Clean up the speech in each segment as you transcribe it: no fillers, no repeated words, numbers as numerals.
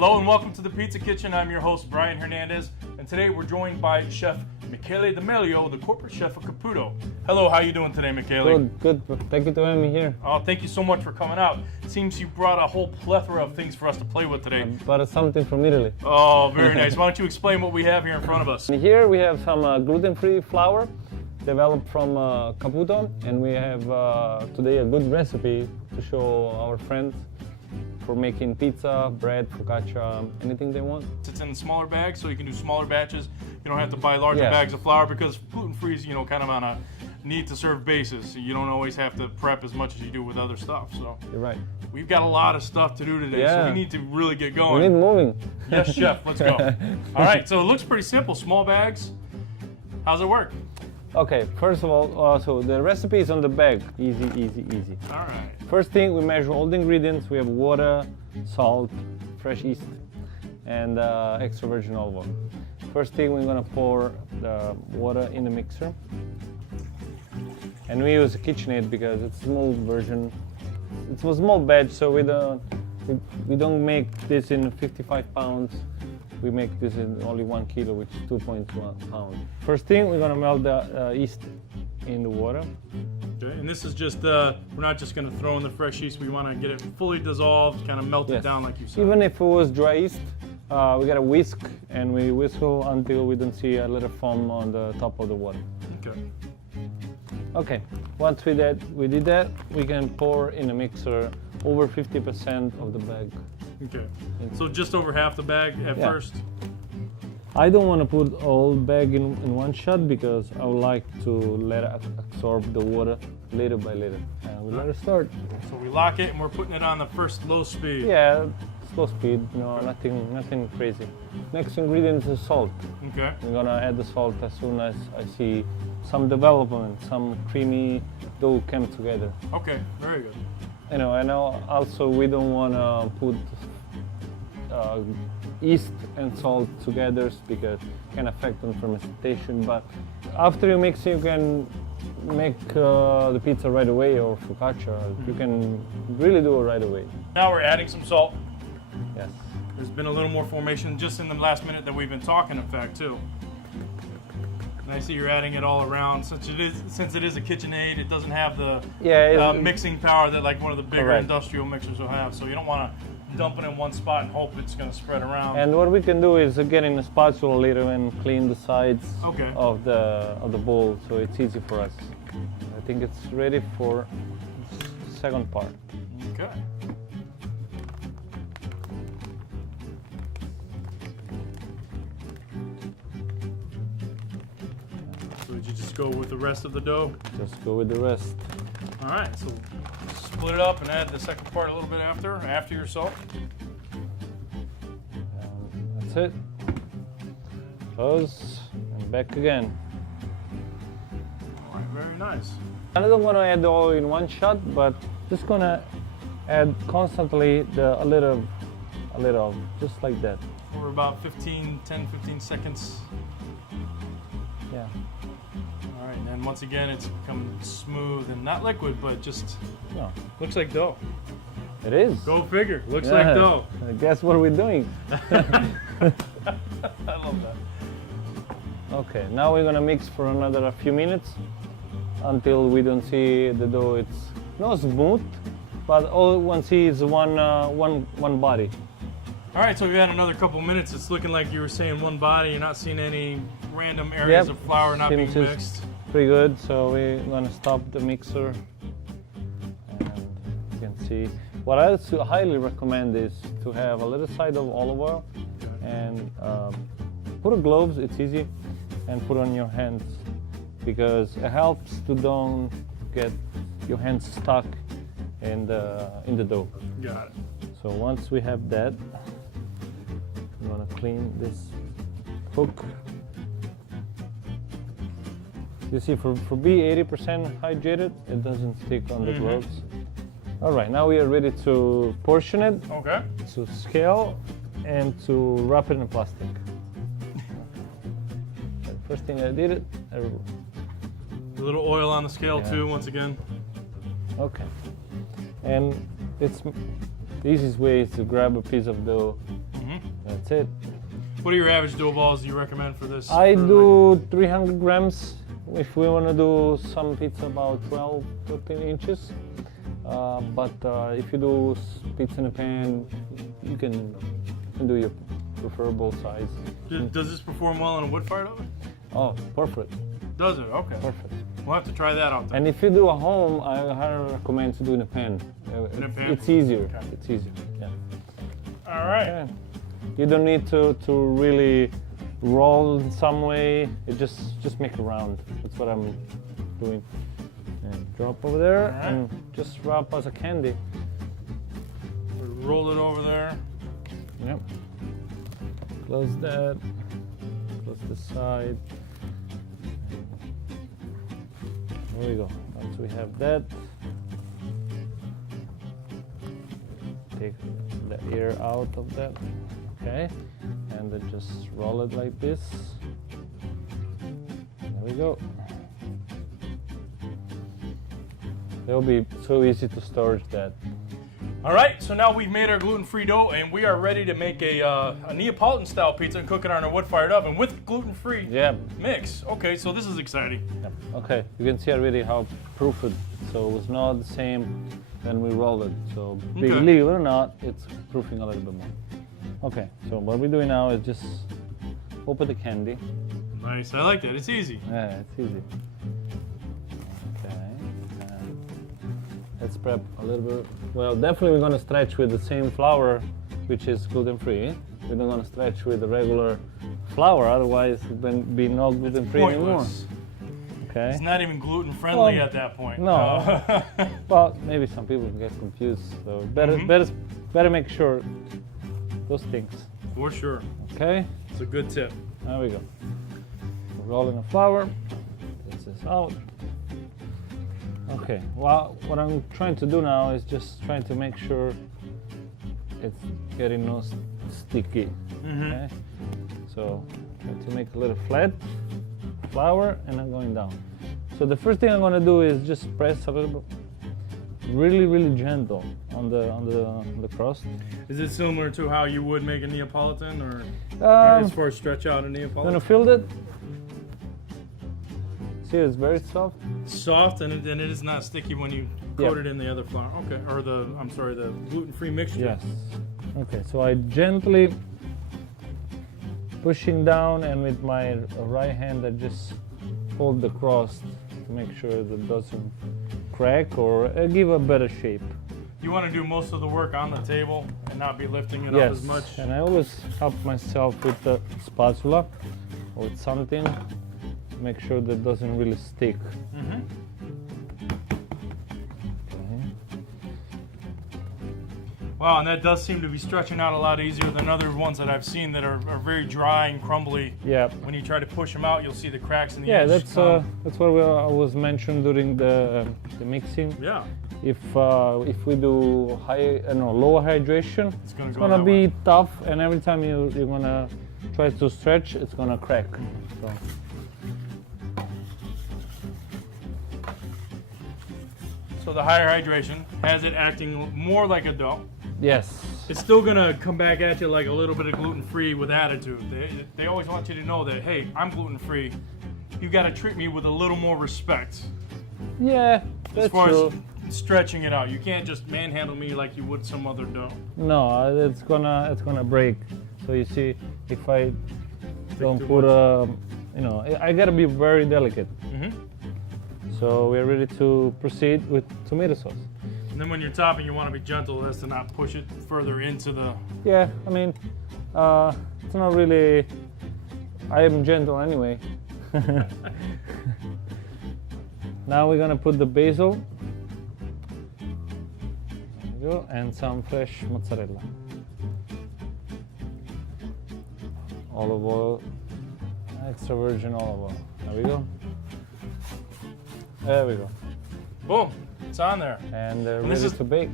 Hello and welcome to the Pizza Kitchen. I'm your host, Brian Hernandez, and today we're joined by Chef Michele D'Amelio, the corporate chef of Caputo. Hello, how are you doing today, Michele? Good. Thank you for having me here. Oh, thank you so much for coming out. It seems you brought a whole plethora of things for us to play with today. Brought something from Italy. Oh, very nice. Why don't you explain what we have here in front of us? And here we have some gluten-free flour developed from Caputo, and we have today a good recipe to show our friends for making pizza, bread, focaccia, anything they want. It's in smaller bags, so you can do smaller batches. You don't have to buy larger Yeah. bags of flour because gluten-free is, kind of on a need-to-serve basis. You don't always have to prep as much as you do with other stuff. So You're right. we've got a lot of stuff to do today, so Yeah. we need to really get We going. need moving. Yes, chef, let's go. All right, so it looks pretty simple. Small bags. How's it work? Okay, first of all, so the recipe is on the bag. Easy. All right. First thing, we measure all the ingredients. We have water, salt, fresh yeast, and extra virgin olive oil. First thing, we're gonna pour the water in the mixer. And we use a KitchenAid because it's a small version. It's a small batch, so we don't make this in 55 pounds. We make this in only 1 kilo, which is 2.1 pounds. First thing, we're gonna melt the yeast in the water. Okay, and this is just, we're not just gonna throw in the fresh yeast. We wanna get it fully dissolved, kind of melt it Yes. down like you said. Even if it was dry yeast, we gotta whisk, and we whistle until we don't see a little foam on the top of the water. Okay. Okay, once we did that, we can pour in a mixer over 50% of the bag. Okay. So just over half the bag at Yeah. first. I don't want to put all bag in one shot because I would like to let it absorb the water little by little. And we let it start. So we lock it and we're putting it on the first low speed. Yeah, slow speed, nothing crazy. Next ingredient is salt. Okay. I'm gonna add the salt as soon as I see some development, some creamy dough come together. Okay, very good. And also we don't want to put yeast and salt together because it can affect on fermentation. But after you mix, you can make the pizza right away or focaccia. You can really do it right away. Now we're adding some salt. Yes. There's been a little more formation just in the last minute that we've been talking, in fact, too. And I see you're adding it all around. Since it is a KitchenAid, it doesn't have the mixing power that like one of the bigger Correct. industrial mixers will have. So you don't want to dump it in one spot and hope it's going to spread around. And what we can do is get in a spatula later and clean the sides Okay. of the bowl, so it's easy for us. I think it's ready for the second part. Okay. So did you just go with the rest of the dough? Just go with the rest. All right, so split it up and add the second part a little bit after your salt. And that's it. Close and back again. All right, very nice. I don't want to add all in one shot, but just gonna add constantly a little, just like that. For about 10, 15 seconds. Yeah. All right, and then once again, it's becoming smooth and not liquid, but just No, looks like dough. it is. Go figure, looks Yeah. like dough. Guess what we're doing? I love that. Okay, now we're gonna mix for another few minutes until we don't see the dough. It's not smooth, but all one see is one body. All right, so we've had another couple minutes. It's looking like you were saying one body. You're not seeing any random areas of flour not being Seems mixed. pretty good. So we're gonna stop the mixer, and you can see. What I also highly recommend is to have a little side of olive oil, and put on gloves. It's easy, and put on your hands because it helps to don't get your hands stuck in the dough. Got it. So once we have that, I'm gonna clean this hook. You see, for be 80% hydrated, it doesn't stick on the gloves. All right, now we are ready to portion it, Okay. to scale, and to wrap it in plastic. First thing I did it. A little oil on the scale Yeah. too, once again. Okay. And it's the easiest way is to grab a piece of dough that's it. What are your average dough balls you recommend for this? I do 300 grams. If we want to do some pizza about 12, 13 inches. But if you do pizza in a pan, you can do your preferable size. Does this perform well in a wood-fired oven? Oh, perfect. Does it? Okay. Perfect. We'll have to try that out then. And if you do at home, I highly recommend to do in a pan. In a pan? It's easier. Okay. It's easier. Yeah. All right. Yeah. You don't need to really roll in some way. It just make a round. That's what I'm doing. And drop over there and just wrap as a candy. Roll it over there. Yep. Close that. Close the side. There we go. Once we have that, take the air out of that. Okay. And then just roll it like this. There we go. It'll be so easy to storage that. All right, so now we've made our gluten-free dough and we are ready to make a Neapolitan-style pizza and cook it on a wood-fired oven with gluten-free mix. Okay, so this is exciting. Yep. Okay, you can see already how proof it. So it was not the same when we rolled it. So believe it or not, it's proofing a little bit more. Okay, so what we're doing now is just open the candy. Nice, I like that. It's easy. Yeah, it's easy. Let's prep a little bit. Well, definitely we're going to stretch with the same flour, which is gluten-free. We're not going to stretch with the regular flour, otherwise it would be no gluten-free anymore. Okay. It's not even gluten-friendly at that point. No. Well, maybe some people get confused. So better make sure those things. For sure. Okay. It's a good tip. There we go. Roll in the flour. This is out. Okay, well, what I'm trying to do now is just trying to make sure it's getting no sticky. Okay, so try to make a little flat flour and I'm going down. So the first thing I'm going to do is just press a little bit, really gentle on the crust. Is it similar to how you would make a Neapolitan, or as far as stretch out a Neapolitan? I'm going to fill it. See, it's very soft. Soft, and it is not sticky when you coat it in the other flour. Okay, or the gluten-free mixture. Yes. Okay, so I gently pushing down, and with my right hand I just hold the crust to make sure that it doesn't crack or give a better shape. You want to do most of the work on the table and not be lifting it up as much. Yes, and I always help myself with the spatula or with something. Make sure that doesn't really stick. Okay. Wow, and that does seem to be stretching out a lot easier than other ones that I've seen that are very dry and crumbly. Yeah. When you try to push them out, you'll see the cracks in the edge. Yeah, that's what I was mentioned during the mixing. Yeah. If we do lower hydration, it's gonna be tough, and every time you're gonna try to stretch, it's gonna crack. So the higher hydration has it acting more like a dough. Yes. It's still gonna come back at you like a little bit of gluten-free with attitude. They always want you to know that, hey, I'm gluten-free. You gotta treat me with a little more respect. Yeah, that's true. As far as stretching it out, you can't just manhandle me like you would some other dough. No, it's gonna break. So you see, if I don't put I gotta be very delicate. So we're ready to proceed with tomato sauce. And then when you're topping, you want to be gentle as to not push it further into the... Yeah, I mean, it's not really... I am gentle anyway. Now we're gonna put the basil. There we go, and some fresh mozzarella. Olive oil, extra virgin olive oil. There we go. There we go. Boom, it's on there. And they're ready to bake.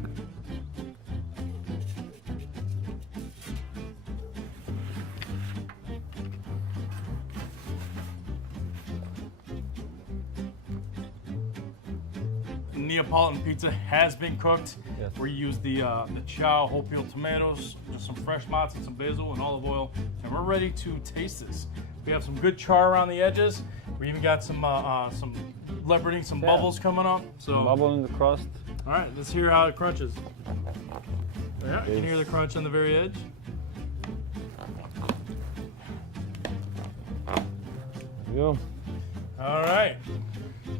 Neapolitan pizza has been cooked. Yes. We use the chow whole peel tomatoes, just some fresh matzo, some basil, and olive oil, and we're ready to taste this. We have some good char around the edges. We even got some leoparding, some bubbles coming up. So bubble in the crust. All right, let's hear how it crunches. Yeah, you can hear the crunch on the very edge. There you go. All right,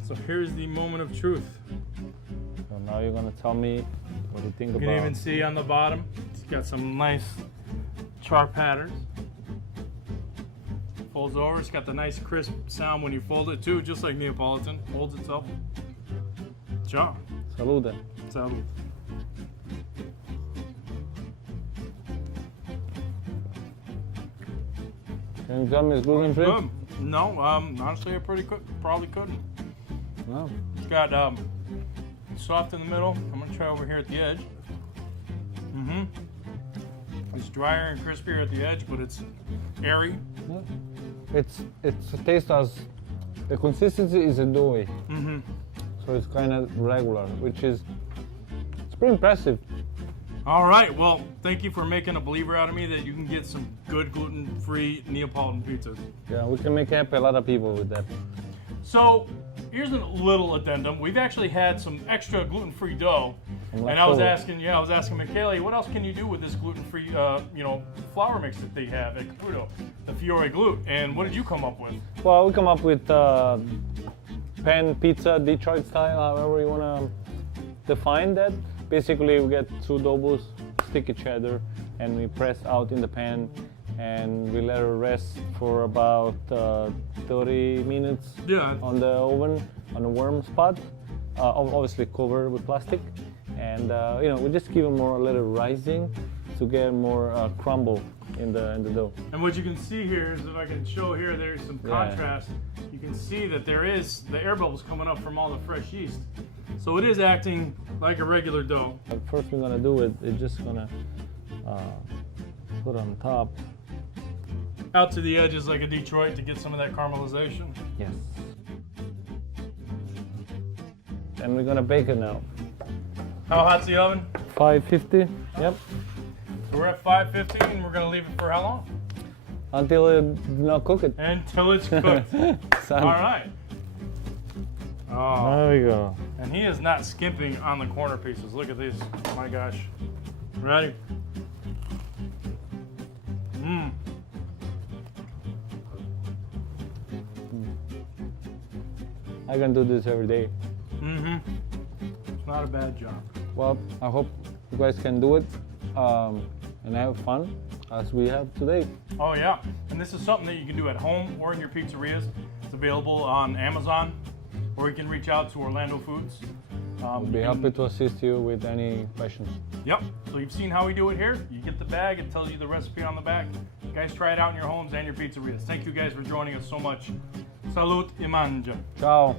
so here's the moment of truth. So now you're gonna tell me what you think about. You can even see on the bottom, it's got some nice char patterns. Folds over, it's got the nice crisp sound when you fold it too, just like Neapolitan, folds itself. Ciao. Salute. Salud. Can you tell me it's gluten free? Good. No, honestly, I probably couldn't. No. It's got soft in the middle. I'm gonna try over here at the edge. It's drier and crispier at the edge, but it's airy. Yeah. It tastes as the consistency is a doughy. So it's kind of regular, which is it's pretty impressive. All right, well, thank you for making a believer out of me that you can get some good gluten-free Neapolitan pizzas. Yeah, we can make happy a lot of people with that. So here's a little addendum. We've actually had some extra gluten-free dough, and I was asking Michele, what else can you do with this gluten-free, flour mix that they have at Caputo, the Fior Glut? And what did you come up with? Well, we come up with pan pizza, Detroit style, however you want to define that. Basically, we get 2 doughballs, sticky cheddar, and we press out in the pan, and we let it rest for about 30 minutes on the oven, on a warm spot, obviously covered with plastic. And we just give it a little rising to get more crumble in the dough. And what you can see here is, if I can show here, there's some contrast. You can see that there is the air bubbles coming up from all the fresh yeast. So it is acting like a regular dough. The first we're gonna do it's just gonna put on top. Out to the edges like a Detroit to get some of that caramelization. Yes. And we're gonna bake it now. How hot's the oven? 550. Yep. So we're at 550 and we're gonna leave it for how long? Until it not cook it. Until it's cooked. All right. Oh. There we go. And he is not skimping on the corner pieces. Look at these. Oh my gosh. Ready? I can do this every day. It's not a bad job. Well, I hope you guys can do it and have fun as we have today. Oh yeah, and this is something that you can do at home or in your pizzerias. It's available on Amazon, or you can reach out to Orlando Foods. We'll be happy to assist you with any questions. Yep, so you've seen how we do it here. You get the bag, it tells you the recipe on the back. Guys, try it out in your homes and your pizzerias. Thank you guys for joining us so much. Salute e mangia. Ciao.